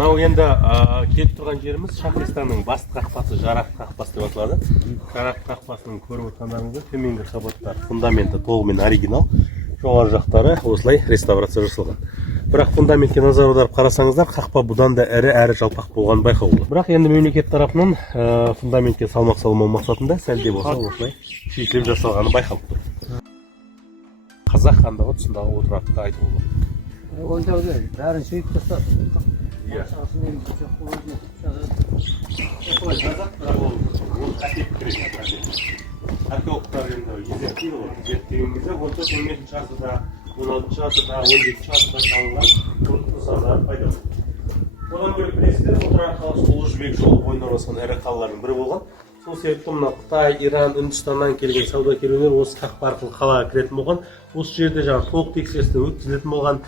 Мынау енді келіп тұрған жеріміз Шахристанның басты қақпасы, жарақ қақпасы деп аталады. Жарақ қақпасының көріп отырғандарыңызда төменгі қабаттар фундаменті толығымен оригинал, жоғары жақтары осылай реставрация жасалған. Бірақ фундаментке назар аударып қарасаңыздар, қақпа бұдан да ірі әрі жалпақ болғанын байқауға. Бірақ енді мемлекет тарапынан фундаментке салмақ салмау мақсатында сәлде болса осылай шешіліп жасалғаны байқалып тұр. Қазақ хандығы тұсындағы отырақты айтуға. Ойда бәрін сөйтіп тастады. Археологтар енді зерттейді ғой. Зерттеген кезде 14-15 ғасырда, 16 ғасырда, 17 ғасырда салынған құлдық нысандар пайда болды. Одан бөлек білесіздер, отырар қаласы Ұлы Жібек жолы бойында орналасқан ірі қалалардың бірі болған. Сол себепті мына Қытай, Иран, Үндістаннан келген сауда керуендері осы қақпа арқылы қалаға кіретін болған. Осы жерде толық тексерістен өткізілетін болған.